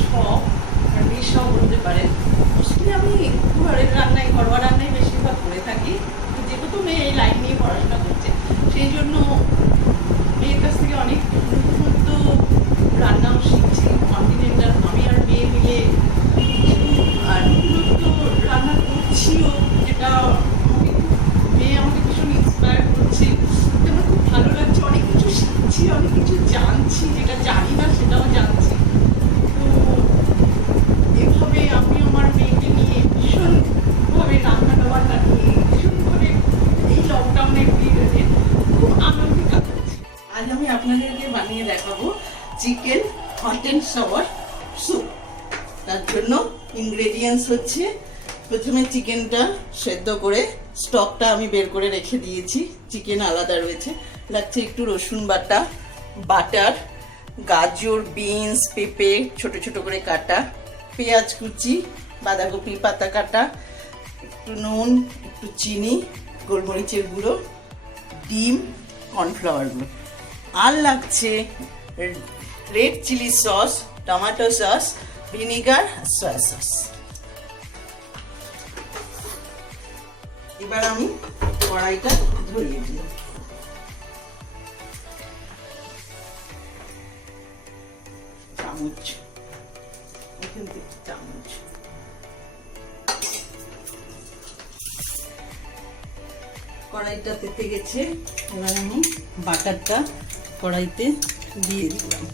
শখ আর নেশাও বলতে পারেন। মোস্টলি আমি ঘরের রান্নায়, ঘরোয়া রান্নাই বেশিরভাগ করে থাকি। যেহেতু মেয়ে এই লাইন নিয়ে পড়াশোনা করছে, সেই জন্য মেয়ের কাছ থেকে অনেক নতুন রান্নাও শিখছি। কন্টিনেন্টাল আমি আর মেয়ে মিলে আর নতুন রান্না করছিও, যেটা মেয়ে আমাকে ভীষণ ইন্সপায়ার করছে। আমার খুব ভালো লাগছে, অনেক কিছু শিখছি, অনেক কিছু জানছি, যেটা জানি না সেটাও জানছি। তো এভাবে আমি আমার মেয়েকে নিয়ে ভীষণভাবে রান্না বান্না নিয়ে ভীষণভাবে এই লকডাউনের পিরিয়ডে খুব আনন্দে কাটাচ্ছি। আজ আমি আপনাদেরকে বানিয়ে দেখাবো chicken hot and sour soup. তার জন্য ইনগ্রেডিয়েন্টস হচ্ছে, প্রথমে চিকেনটা সেদ্ধ করে স্টকটা আমি বের করে রেখে দিয়েছি, চিকেন আলাদা রয়েছে। লাগছে একটু রসুন বাটা, বাটার, গাজর, বিনস, পেঁপে ছোট ছোট করে কাটা, পেঁয়াজ কুচি, বাঁধাকপি পাতা কাটা, একটু নুন, একটু চিনি, গোলমরিচের গুঁড়ো, ডিম, কর্নফ্লাওয়ার গুঁড়ো। আর লাগছে red chilli sauce, tomato sauce, vinegar, soya sauce. এবার আমি কড়াইটা ধরিয়ে দিই। চামচ, এখান থেকে চামচ। কড়াইটা তেতে গেছে, এবার আমি বাটারটা কড়াইতে দিয়ে দিলাম।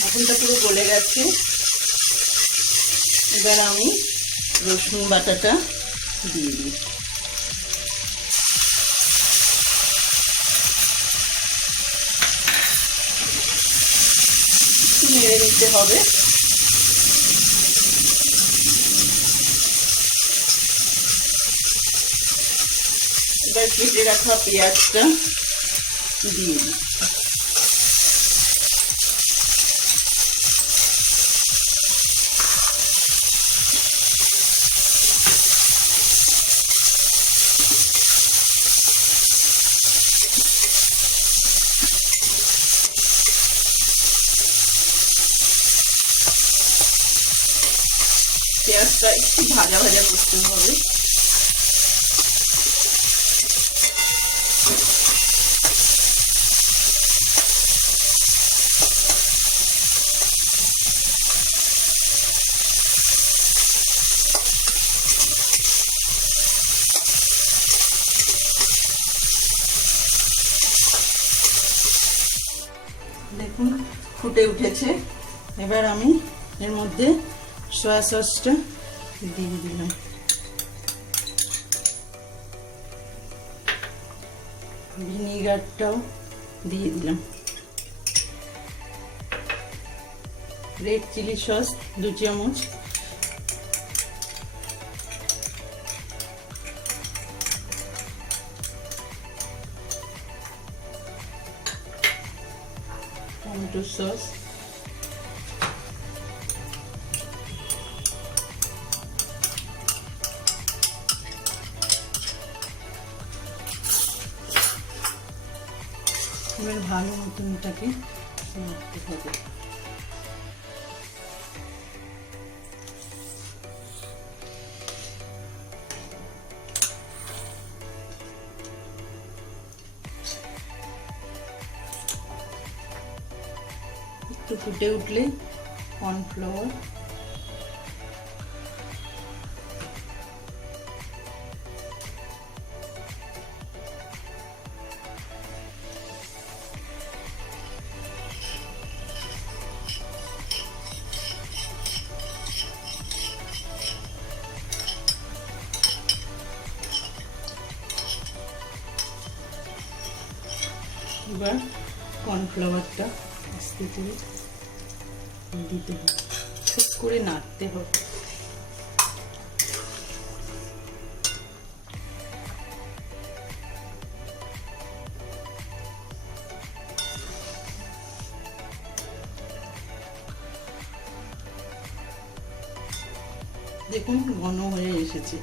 মাখনটা পুরো গলে গেছে। এবার আমি রসুন বাটাটা দিয়ে দিই। একটু নেড়ে নিতে হবে। এবার কেটে রাখা পেঁয়াজটা দিয়ে দিই। পেঁয়াজটা একটু ভাজা ভাজা করতে হবে। দেখুন ফুটে উঠেছে। এবার আমি এর মধ্যে সয়া সসটা দিয়ে দিলাম। ভিনিগারটাও দিয়ে দিলাম। রেড চিলি সস 2 চামচ, টমেটো সস, এবার ভালো মতন এটাকে মাখতে হবে। একটু ফুটে উঠলে কর্নফ্লাওয়ার, এবার কর্নফ্লাওয়ারটা আস্তে করে দিতে হবে। করে নাড়তে হবে। দেখুন ঘন হয়ে এসেছে।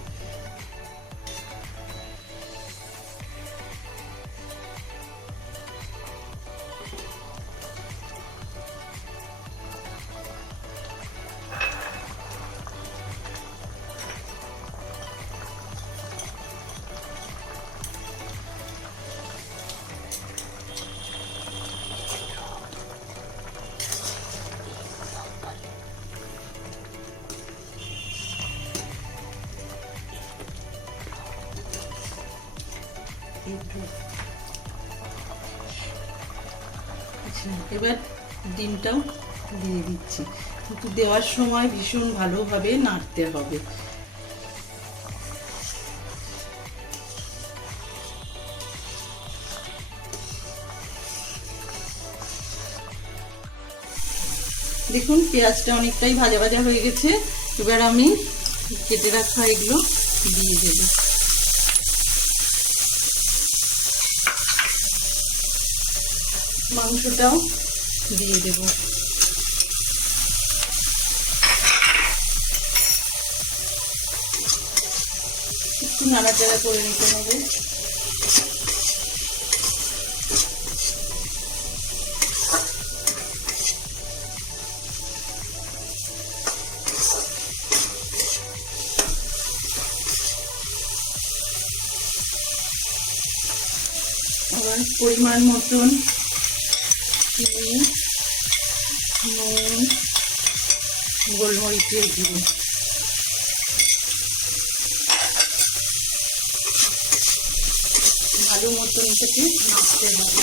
এবার ডিমটাও দিয়ে দিচ্ছি, কিন্তু দেওয়ার সময় ভীষণ ভালোভাবে নাড়তে হবে। দেখুন পেঁয়াজটা অনেকটাই ভাজা ভাজা হয়ে গেছে। এবার আমি কেটে রাখা এগুলো দিয়ে দেব। মাংসটাও দিয়ে দেব। একটু নাড়াচাড়া করে নিতে হবে। আবার পরিমাণ মতন চিনি, নুন, গোলমরিচের গুঁড়ো, ভালো মতন এটাকে নাড়তে হবে।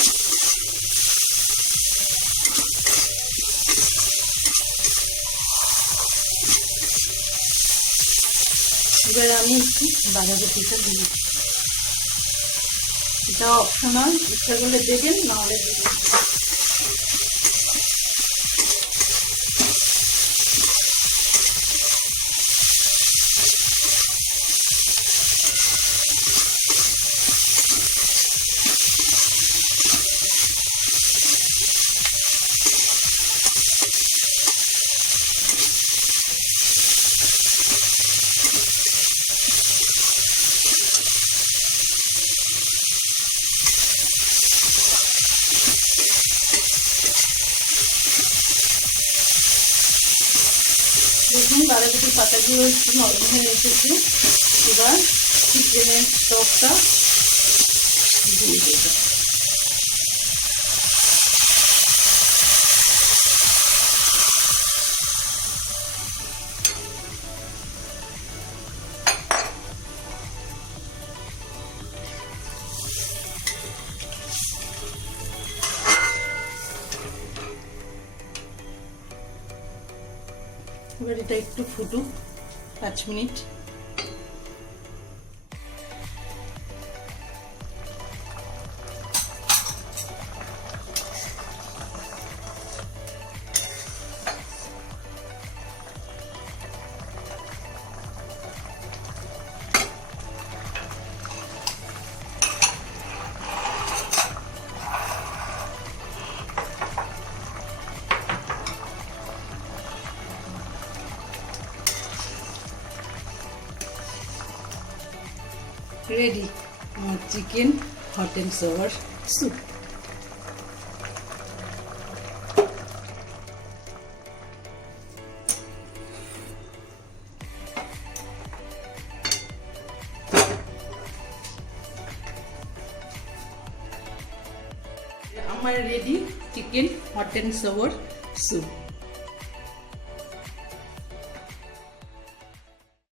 এবার আমি একটু বাঁধাকপিটা দিই। এটা অপশনাল, ইচ্ছা করলে দেবেন, নাহলে দেবেন। দেখুন বাঁধাকপির পাতাগুলো একটু নরম হয়ে এসেছে। এবার চিকেনের স্টকটা দিয়ে দেব। এবার এটা একটু ফুটুক 5 মিনিট। রেডি আমার chicken hot and sour soup. আমার ready chicken hot and sour soup.